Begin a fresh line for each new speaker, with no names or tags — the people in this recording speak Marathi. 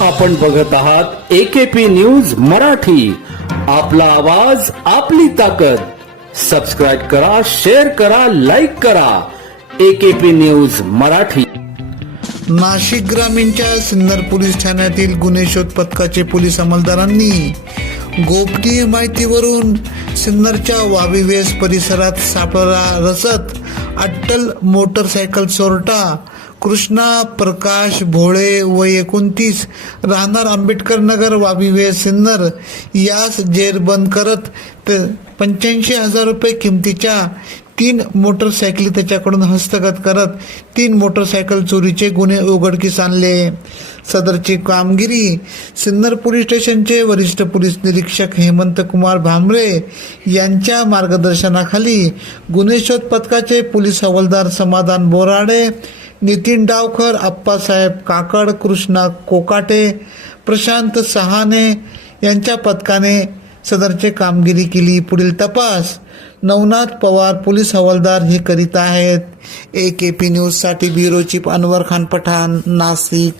आपण बघत आहात एकेपी न्यूज मराठी. आपला आवाज आपली ताकद. सबस्क्राईब करा शेअर करा लाईक करा. AKP news Marathi.
नाशिक ग्रामीणच्या सिन्नर पोलीस ठाण्यातील गुन्हे शोध पथकाचे पोलीस अंमलदारांनी गोपनीय माहितीवरून सिन्नरच्या वावीवेस परिसरात सापळा रसत अट्टल मोटरसायकल चोरटा कृष्णा प्रकाश भोळे व एकोणतीस राहणार आंबेडकर नगर वाबिवे सिन्नर. यास जेरबंद करत पंच्याऐंशी हजार रुपये किमतीच्या तीन मोटरसायकली त्याच्याकडून हस्तगत करत तीन मोटरसायकल चोरीचे गुन्हे उघडकीस आणले सदरची कामगिरी सिन्नर पोलीस स्टेशनचे वरिष्ठ पोलीस निरीक्षक हेमंत कुमार भांबरे यांच्या मार्गदर्शनाखाली गुन्हे शोध पथकाचे पोलीस हवालदार समाधान बोराडे नितीन डावकर आप्पासाहेब काकड कृष्णा कोकाटे प्रशांत सहाने यांच्या पथकाने सदरचे कामगिरी केली. पुढील तपास नवनाथ पवार पोलीस हवालदार हे करीत आहेत. ए के पी न्यूजसाठी ब्युरो चीफ अनवर खान पठाण नाशिक.